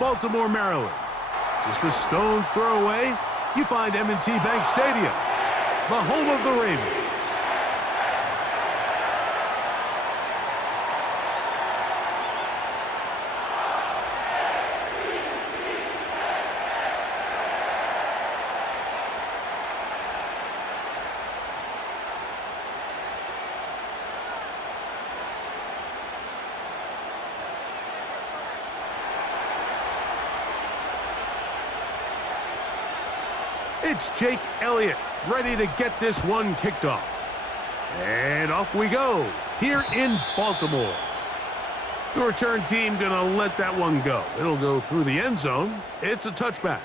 Baltimore, Maryland. Just a stone's throw away, you find M&T Bank Stadium, the home of the Ravens. It's Jake Elliott ready to get this one kicked off. And off we go here in Baltimore. The return team going to let that one go. It'll go through the end zone. It's a touchback.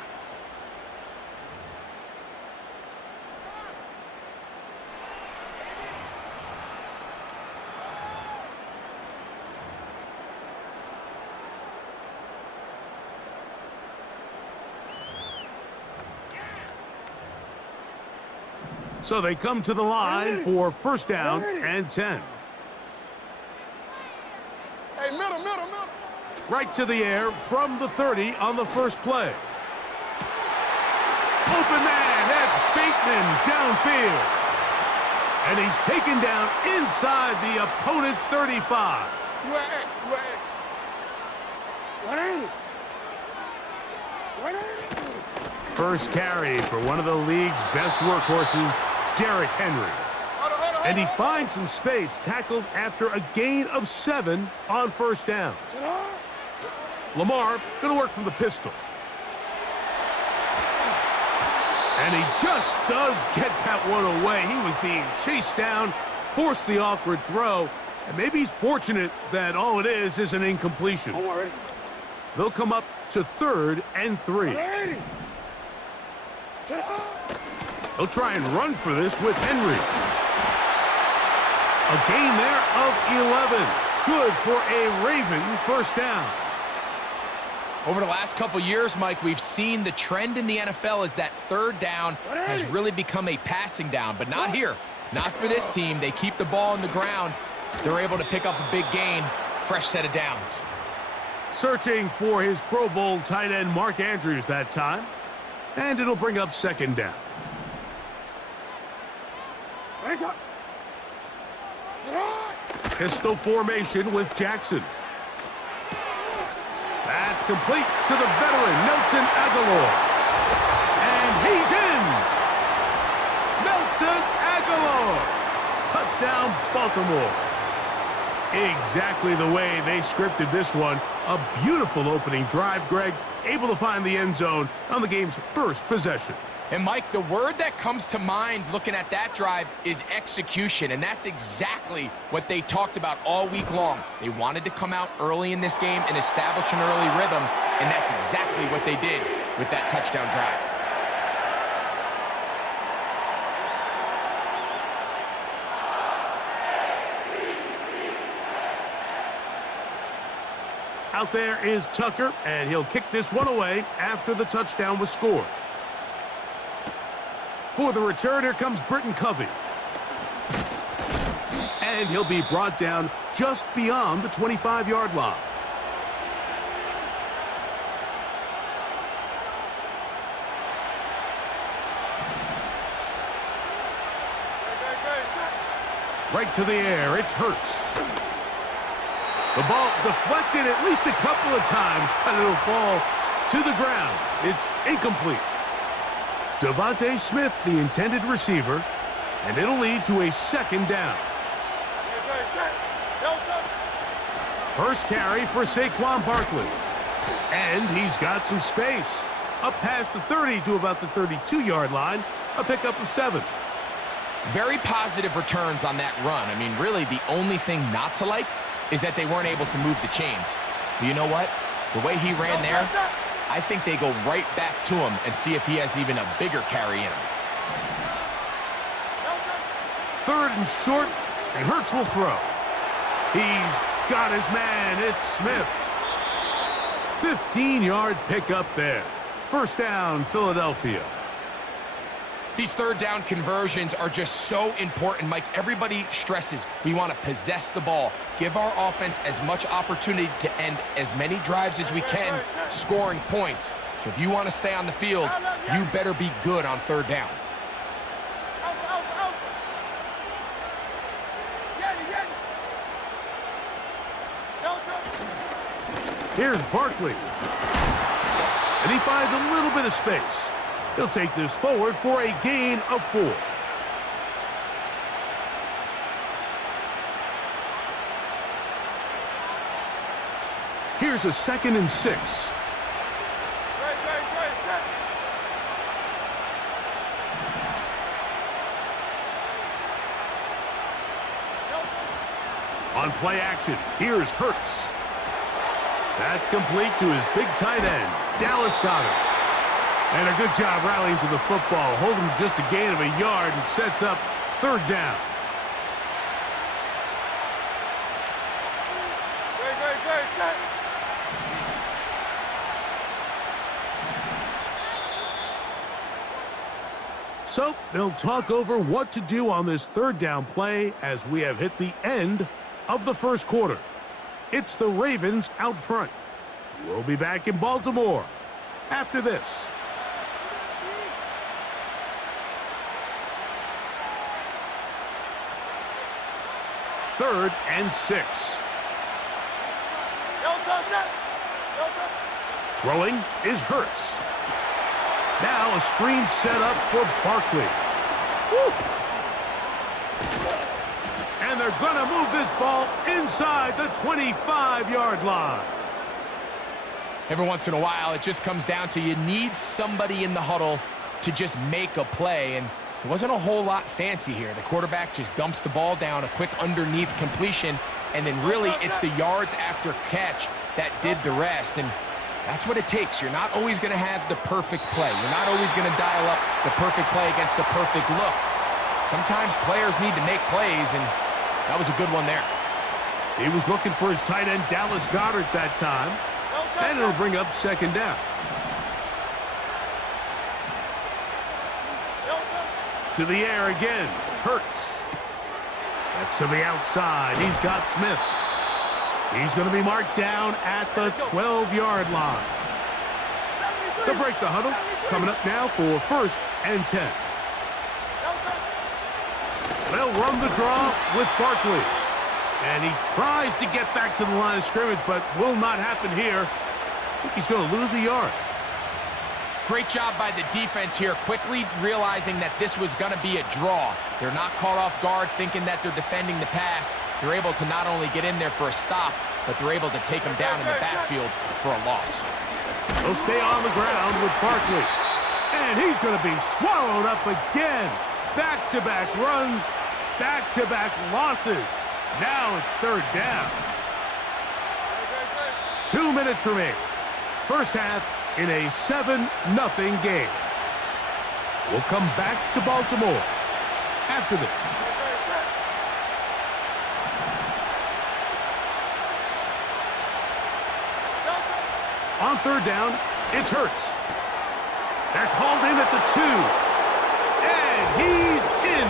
So they come to the line for first down and 10. Hey, middle. Right to the air from the 30 on the first play. Open man, that's Bateman downfield. And he's taken down inside the opponent's 35. First carry for one of the league's best workhorses, Derrick Henry. And he finds some space, tackled after a gain of 7 on first down. Lamar going to work from the pistol. And he just does get that one away. He was being chased down, forced the awkward throw, and maybe he's fortunate that all it is an incompletion. They'll come up to 3rd and 3. They'll try and run for this with Henry. A gain there of 11. Good for a Raven first down. Over the last couple years, Mike, we've seen the trend in the NFL is that third down has really become a passing down, but not here. Not for this team. They keep the ball on the ground. They're able to pick up a big gain. Fresh set of downs. Searching for his Pro Bowl tight end Mark Andrews that time. And it'll bring up second down. Pistol formation with Jackson. That's complete to the veteran, Nelson Agholor. And he's in! Nelson Agholor! Touchdown, Baltimore. Exactly the way they scripted this one. A beautiful opening drive, Greg. Able to find the end zone on the game's first possession. And, Mike, the word that comes to mind looking at that drive is execution, and that's exactly what they talked about all week long. They wanted to come out early in this game and establish an early rhythm, and that's exactly what they did with that touchdown drive. Out there is Tucker, and he'll kick this one away after the touchdown was scored. For the return, here comes Britton Covey. And he'll be brought down just beyond the 25-yard line. Right to the air, it's Hurts. The ball deflected at least a couple of times, but it'll fall to the ground. It's incomplete. Devontae Smith, the intended receiver, and it'll lead to a second down. First carry for Saquon Barkley. And he's got some space. Up past the 30 to about the 32-yard line, a pickup of 7. Very positive returns on that run. I mean, really, the only thing not to like is that they weren't able to move the chains. But you know what? The way he ran there, I think they go right back to him and see if he has even a bigger carry in him. 3rd and short, and Hurts will throw. He's got his man. It's Smith. 15-yard pickup there. First down, Philadelphia. These third down conversions are just so important, Mike. Everybody stresses we want to possess the ball, give our offense as much opportunity to end as many drives as we can, scoring points. So if you want to stay on the field, you better be good on third down. Here's Barkley. And he finds a little bit of space. He'll take this forward for a gain of 4. Here's a 2nd and 6. On play action, here's Hurts. That's complete to his big tight end, Dallas Goedert. And a good job rallying to the football, holding just a gain of a yard and sets up third down. So they'll talk over what to do on this third down play as we have hit the end of the first quarter. It's the Ravens out front. We'll be back in Baltimore after this. Third and 6. Throwing is Hurts. Now a screen set up for Barkley. Woo. And they're going to move this ball inside the 25-yard line. Every once in a while, it just comes down to you need somebody in the huddle to just make a play. And it wasn't a whole lot fancy here. The quarterback just dumps the ball down, a quick underneath completion, and then really it's the yards after catch that did the rest. And that's what it takes. You're not always going to have the perfect play. You're not always going to dial up the perfect play against the perfect look. Sometimes players need to make plays, and that was a good one there. He was looking for his tight end, Dallas Goedert, that time. And it'll bring up second down. To the air again. Hurts. That's to the outside. He's got Smith. He's going to be marked down at the 12-yard line. They'll break the huddle. Coming up now for 1st and 10. They'll run the draw with Barkley. And he tries to get back to the line of scrimmage, but will not happen here. I think he's going to lose a yard. Great job by the defense here, quickly realizing that this was going to be a draw. They're not caught off guard thinking that they're defending the pass. They're able to not only get in there for a stop, but they're able to take him down in the backfield for a loss. They'll stay on the ground with Barkley. And he's going to be swallowed up again. Back-to-back runs, back-to-back losses. Now it's third down. 2 minutes remain. First half in a 7-0 game. We'll come back to Baltimore after this. On third down, it's Hurts. That's hauled in at the 2. And he's in.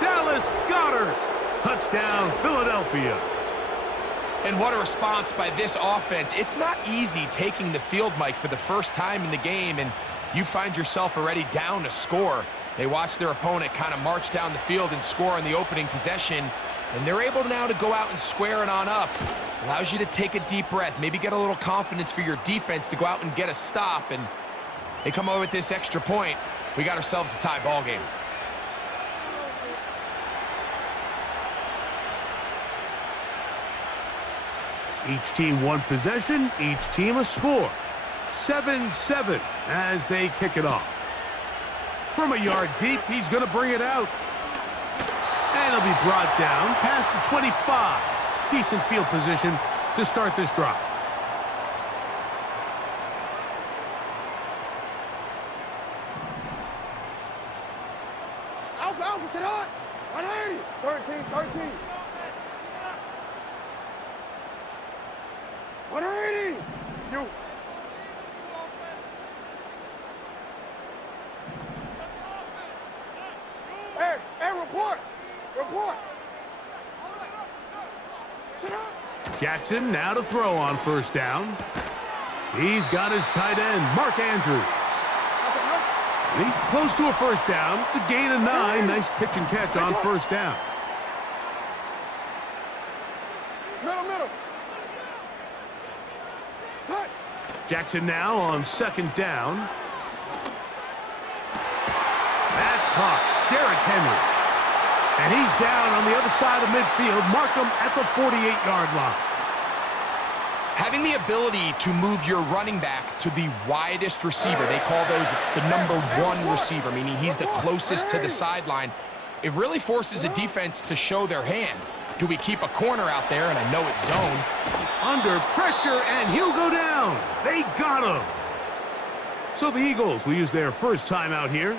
Dallas Goedert. Touchdown, Philadelphia. And what a response by this offense. It's not easy taking the field, Mike, for the first time in the game, and you find yourself already down a score. They watch their opponent kind of march down the field and score on the opening possession, and they're able now to go out and square it on up. Allows you to take a deep breath, maybe get a little confidence for your defense to go out and get a stop, and they come away with this extra point. We got ourselves a tie ball game. Each team one possession, each team a score. 7-7 as they kick it off. From a yard deep, he's going to bring it out. And he'll be brought down past the 25. Decent field position to start this drive. Alpha, sit hot. 180. 13. 180. You. Report. Sit up. Jackson now to throw on first down. He's got his tight end, Mark Andrews. And he's close to a first down. It's a gain of 9. Nice pitch and catch on first down. Middle. Touch. Jackson now on second down. That's caught. Derrick Henry. And he's down on the other side of midfield. Mark him at the 48-yard line. Having the ability to move your running back to the widest receiver, they call those the number 1 receiver, meaning he's the closest to the sideline, it really forces a defense to show their hand. Do we keep a corner out there, and I know it's zone? Under pressure, and he'll go down. They got him. So the Eagles will use their first timeout here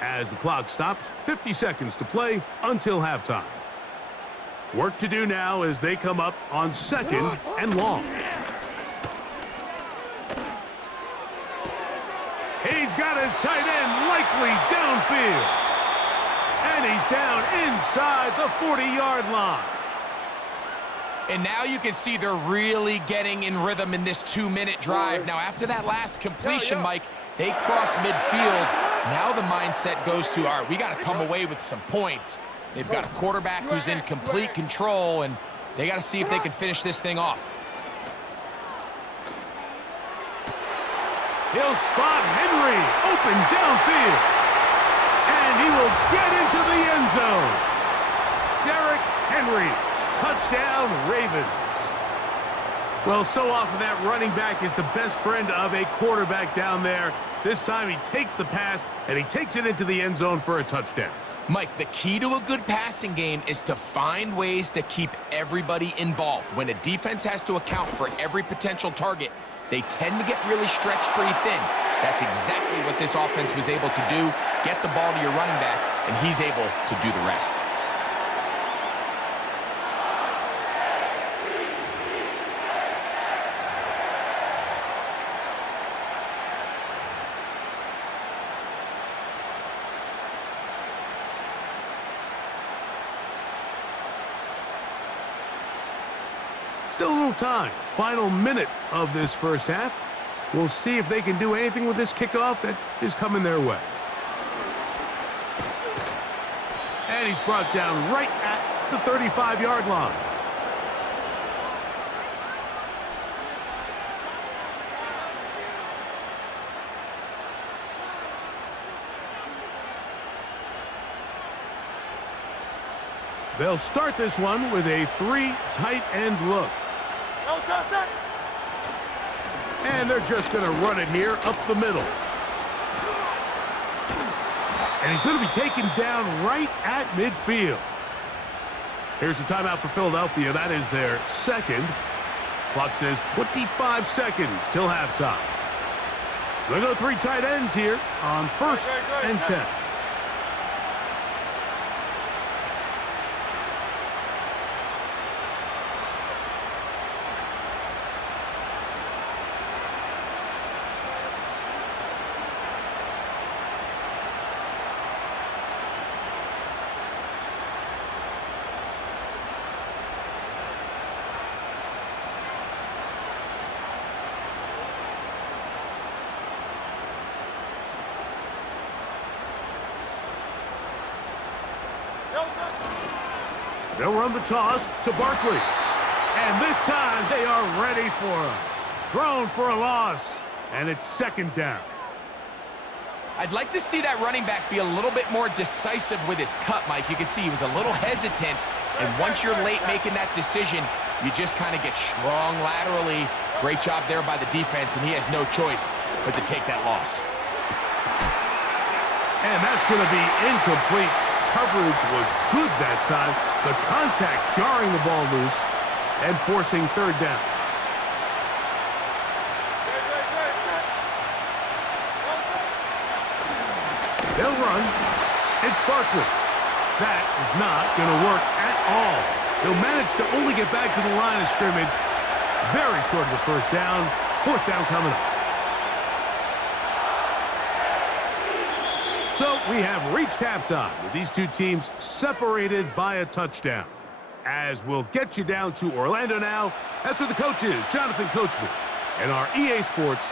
as the clock stops. 50 seconds to play until halftime. Work to do now as they come up on second and long. He's got his tight end likely downfield. And he's down inside the 40-yard line. And now you can see they're really getting in rhythm in this 2-minute drive. Now, after that last completion, Mike, they cross midfield. Now the mindset goes to, all right, we got to come away with some points. They've got a quarterback who's in complete control, and they got to see if they can finish this thing off. He'll spot Henry open downfield. And he will get into the end zone. Derrick Henry, touchdown Ravens. Well, so often that running back is the best friend of a quarterback down there. This time he takes the pass, and he takes it into the end zone for a touchdown. Mike, the key to a good passing game is to find ways to keep everybody involved. When a defense has to account for every potential target, they tend to get really stretched pretty thin. That's exactly what this offense was able to do. Get the ball to your running back, and he's able to do the rest. Still a little time. Final minute of this first half. We'll see if they can do anything with this kickoff that is coming their way. And he's brought down right at the 35-yard line. They'll start this one with a 3 tight end look. And they're just going to run it here up the middle. And he's going to be taken down right at midfield. Here's a timeout for Philadelphia. That is their second. Clock says 25 seconds till halftime. They'll go 3 tight ends here on first and 10. They'll run the toss to Barkley. And this time they are ready for him. Thrown for a loss. And it's second down. I'd like to see that running back be a little bit more decisive with his cut, Mike. You can see he was a little hesitant. And once you're late making that decision, you just kind of get strong laterally. Great job there by the defense, and he has no choice but to take that loss. And that's going to be incomplete. Coverage was good that time. The contact jarring the ball loose and forcing third down. They'll run. It's Barkley. That is not going to work at all. He'll manage to only get back to the line of scrimmage. Very short of the first down. Fourth down coming up. So we have reached halftime with these two teams separated by a touchdown. As we'll get you down to Orlando now, that's where the coach is, Jonathan Coachman, and our EA Sports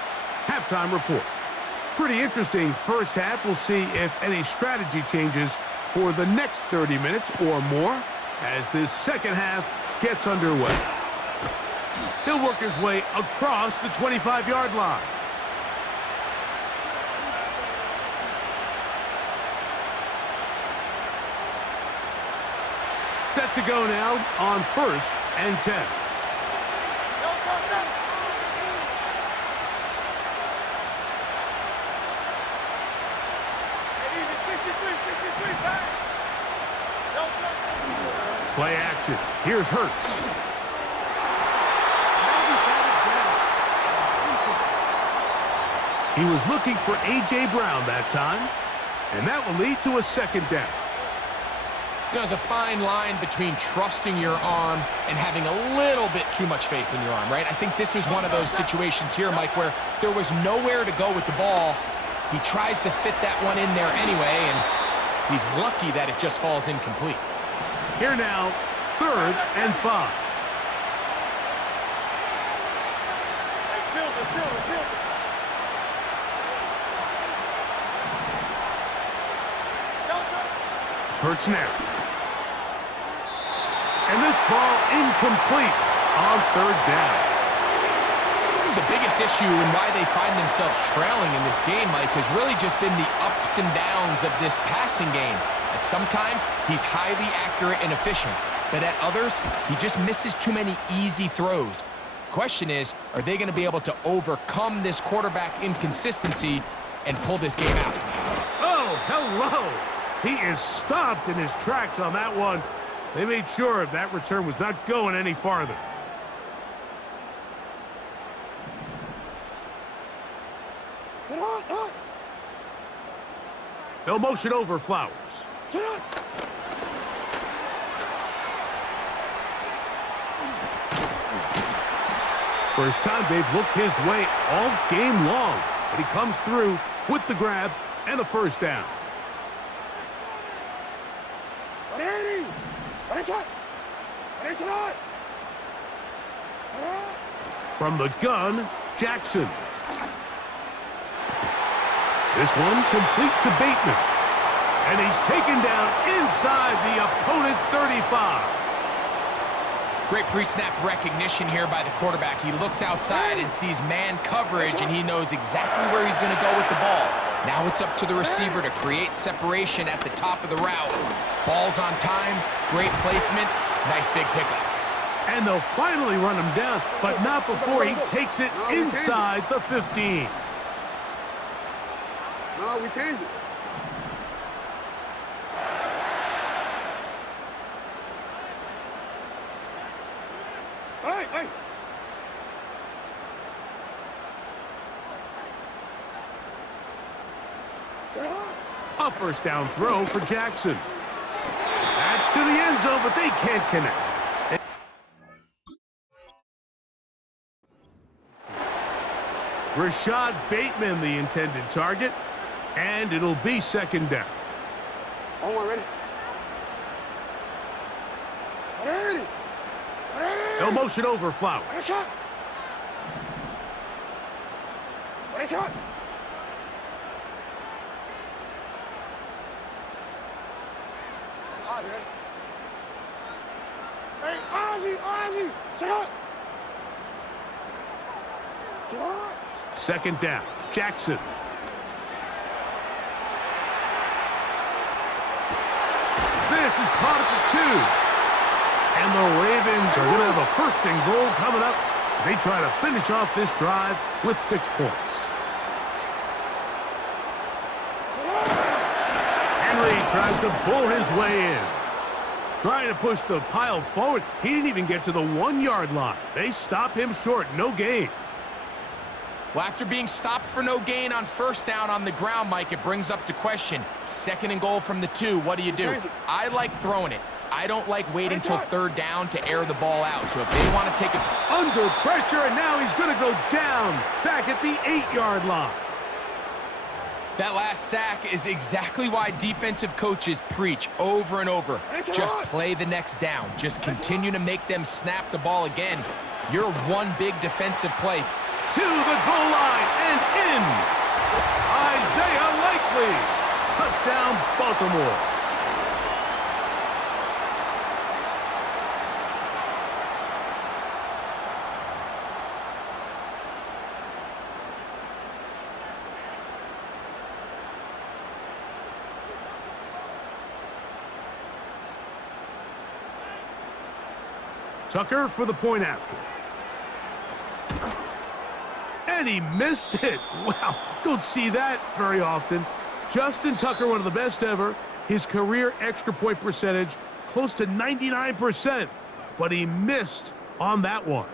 halftime report. Pretty interesting first half. We'll see if any strategy changes for the next 30 minutes or more as this second half gets underway. He'll work his way across the 25-yard line. Set to go now on 1st and 10. Play action. Here's Hurts. He was looking for A.J. Brown that time, and that will lead to a second down. You know, there's a fine line between trusting your arm and having a little bit too much faith in your arm, right? I think this was one of those situations here, Mike, where there was nowhere to go with the ball. He tries to fit that one in there anyway, and he's lucky that it just falls incomplete. Here now, 3rd and 5. Hurts now. And this ball incomplete on 3rd down. I think the biggest issue and why they find themselves trailing in this game, Mike, has really just been the ups and downs of this passing game. At sometimes, he's highly accurate and efficient, but at others, he just misses too many easy throws. Question is, are they going to be able to overcome this quarterback inconsistency and pull this game out? Oh, hello! He is stopped in his tracks on that one. They made sure that return was not going any farther. They'll motion over Flowers. First time they've looked his way all game long, but he comes through with the grab and a first down. From the gun, Jackson. This one complete to Bateman. And he's taken down inside the opponent's 35. Great pre-snap recognition here by the quarterback. He looks outside and sees man coverage, and he knows exactly where he's going to go with the ball. Now it's up to the receiver to create separation at the top of the route. Ball's on time, great placement, nice big pickup. And they'll finally run him down, but not before he takes it inside the 15. No, we changed it. Hey! A first down throw for Jackson. That's to the end zone, but they can't connect. Rashad Bateman, the intended target, and it'll be second down. Oh, ready? Ready? They'll motion over Flowers. What a shot! What a shot! Hey, Ozzy! Sit up! Second down, Jackson. This is caught at the 2. And the Ravens are going to have a first and goal coming up. They try to finish off this drive with 6 points. Henry tries to pull his way in. Trying to push the pile forward. He didn't even get to the 1-yard line. They stop him short. No gain. Well, after being stopped for no gain on first down on the ground, Mike, it brings up the question. Second and goal from the 2, what do you do? I like throwing it. I don't like waiting until third down to air the ball out. So if they want to take it under pressure, and now he's going to go down back at the 8-yard line. That last sack is exactly why defensive coaches preach over and over. Just play the next down. Just continue to make them snap the ball again. You're one big defensive play. To the goal line and in. Isaiah Likely. Touchdown, Baltimore. Tucker for the point after. And he missed it. Wow, don't see that very often. Justin Tucker, one of the best ever. His career extra point percentage, close to 99%. But he missed on that one.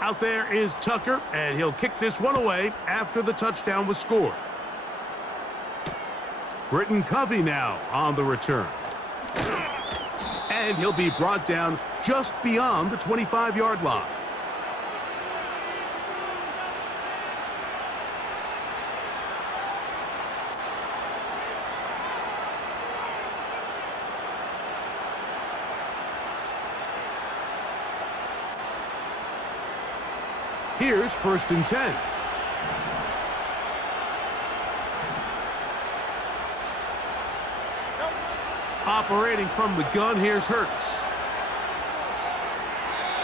Out there is Tucker, and he'll kick this one away after the touchdown was scored. Britton Covey now on the return. And he'll be brought down just beyond the 25-yard line. Here's 1st and 10. Operating from the gun, here's Hurts.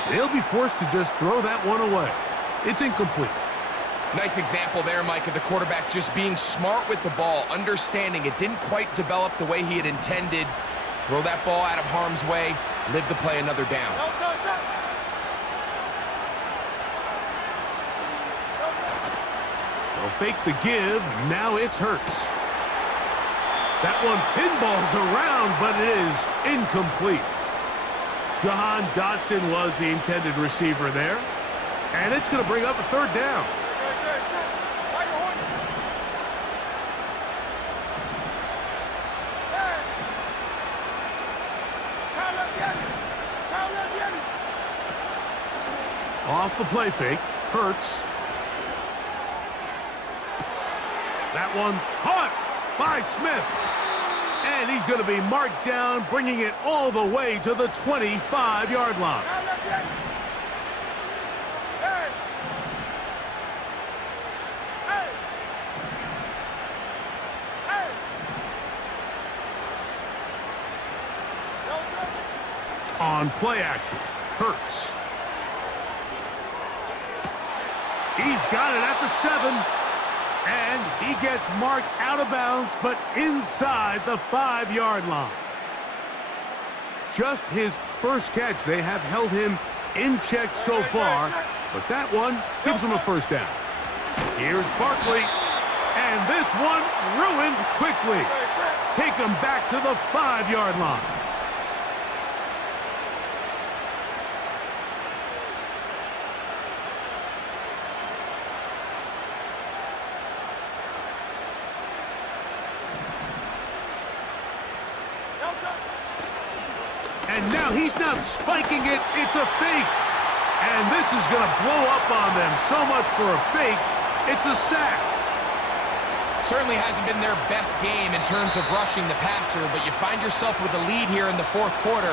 They'll be forced to just throw that one away. It's incomplete. Nice example there, Mike, of the quarterback just being smart with the ball, understanding it didn't quite develop the way he had intended. Throw that ball out of harm's way, live to play another down. They'll fake the give. Now it's Hurts. That one pinballs around, but it is incomplete. Jahan Dotson was the intended receiver there. And it's going to bring up a 3rd down. Off the play fake, Hurts. That one caught by Smith. And he's going to be marked down, bringing it all the way to the 25-yard line. On play action, Hurts. He's got it at the 7. And he gets marked out of bounds, but inside the 5-yard line. Just his first catch. They have held him in check so far, but that one gives him a 1st down. Here's Barkley, and this one ruined quickly. Take him back to the 5-yard line. And now he's not spiking it, it's a fake. And this is going to blow up on them. So much for a fake, it's a sack. Certainly hasn't been their best game in terms of rushing the passer, but you find yourself with a lead here in the 4th quarter.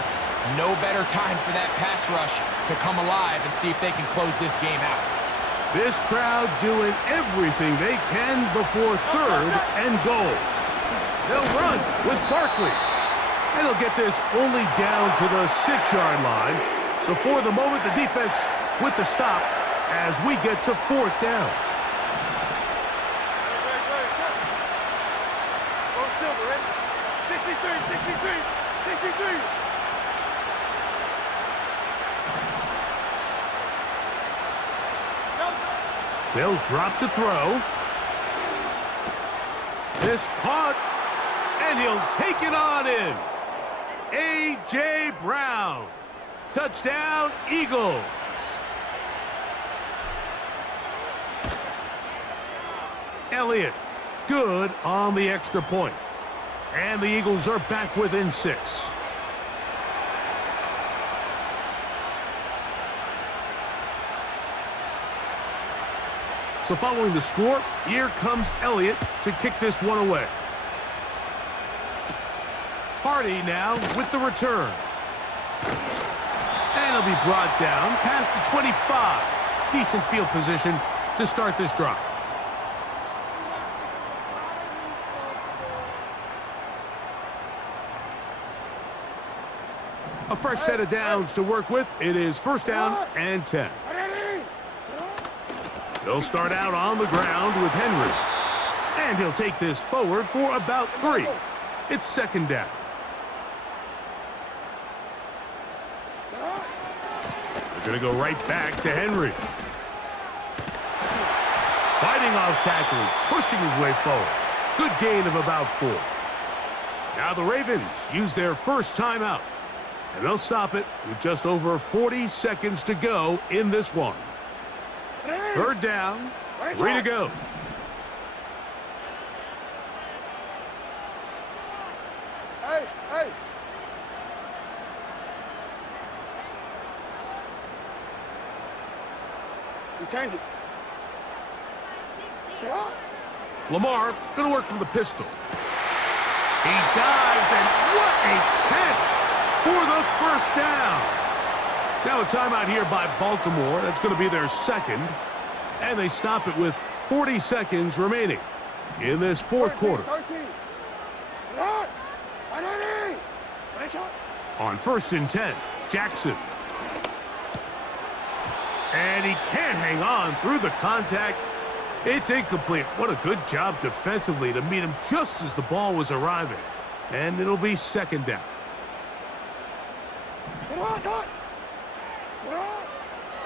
No better time for that pass rush to come alive and see if they can close this game out. This crowd doing everything they can before 3rd and goal. They'll run with Barkley. And he'll get this only down to the 6-yard line. So for the moment, the defense with the stop as we get to 4th down. Go Silver, ready? 63. Go. They'll drop to throw. This caught, and he'll take it on in. A.J. Brown. Touchdown, Eagles. Elliott, good on the extra point. And the Eagles are back within 6. So following the score, here comes Elliott to kick this one away. Hardy now with the return. And he'll be brought down past the 25. Decent field position to start this drive. A fresh set of downs to work with. It is first down and 10. They'll start out on the ground with Henry. And he'll take this forward for about 3. It's second down. They're going to go right back to Henry. Fighting off tackles, pushing his way forward. Good gain of about 4. Now the Ravens use their first timeout. And they'll stop it with just over 40 seconds to go in this one. Third down, 3 to go. Hey, hey. You change it. Get on. Lamar going to work from the pistol. He dives, and what a catch for the first down. Now a timeout here by Baltimore. That's going to be their second. And they stop it with 40 seconds remaining in this fourth quarter. 13. On first and 10, Jackson. And he can't hang on through the contact. It's incomplete. What a good job defensively to meet him just as the ball was arriving. And it'll be second down.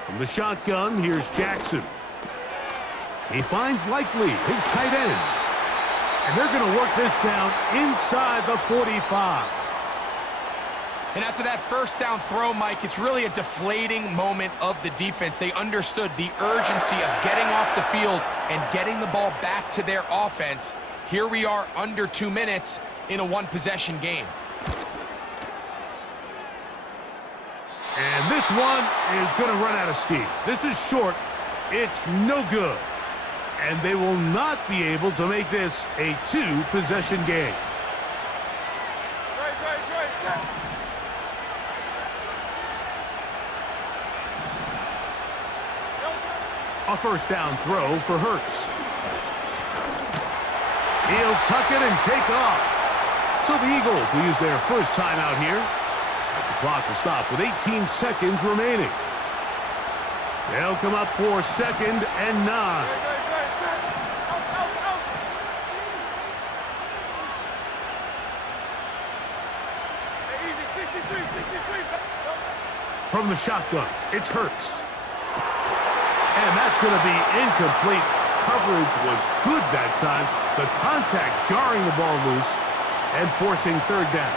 From the shotgun, here's Jackson. He finds Likely, his tight end. And they're going to work this down inside the 45. And after that first down throw, Mike, it's really a deflating moment of the defense. They understood the urgency of getting off the field and getting the ball back to their offense. Here we are under 2 minutes in a one-possession game. And this one is going to run out of steam. This is short. It's no good. And they will not be able to make this a 2-possession game. A first down throw for Hurts. He'll tuck it and take off. So the Eagles will use their first timeout here. As the clock will stop with 18 seconds remaining. They'll come up for second and 9. From the shotgun, it's Hurts. And that's going to be incomplete. Coverage was good that time. The contact jarring the ball loose and forcing third down.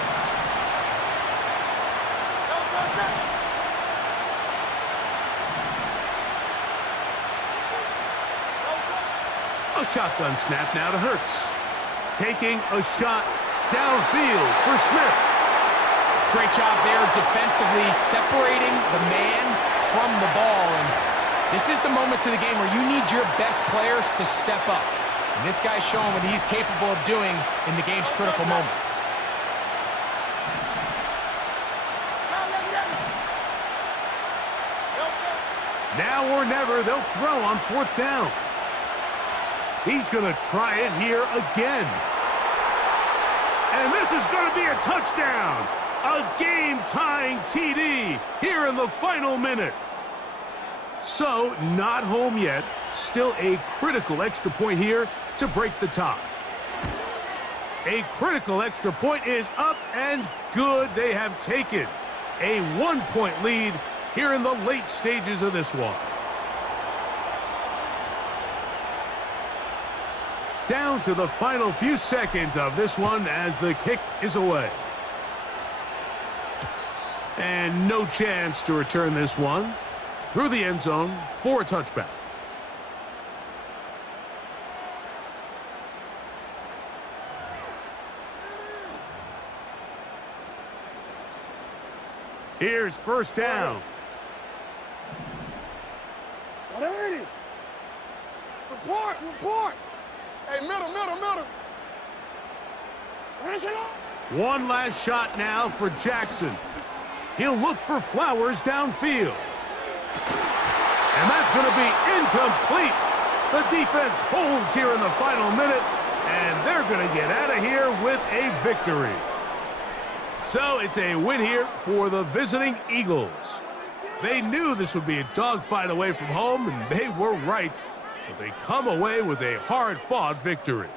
A shotgun snap now to Hurts. Taking a shot downfield for Smith. Great job there defensively, separating the man from the ball. And this is the moments of the game where you need your best players to step up. And this guy's showing what he's capable of doing in the game's critical moment. Now or never, they'll throw on fourth down. He's going to try it here again. And this is going to be a touchdown. A game-tying TD here in the final minute. So, not home yet. Still a critical extra point here to break the tie. A critical extra point is up and good. They have taken a 1-point lead here in the late stages of this one. Down to the final few seconds of this one as the kick is away. And no chance to return this one through the end zone for a touchback. Here's first down. 180. Report. Hey, middle. Finish it up. One last shot now for Jackson. He'll look for Flowers downfield. And that's going to be incomplete. The defense holds here in the final minute, and they're going to get out of here with a victory. So it's a win here for the visiting Eagles. They knew this would be a dogfight away from home, and they were right. But they come away with a hard-fought victory.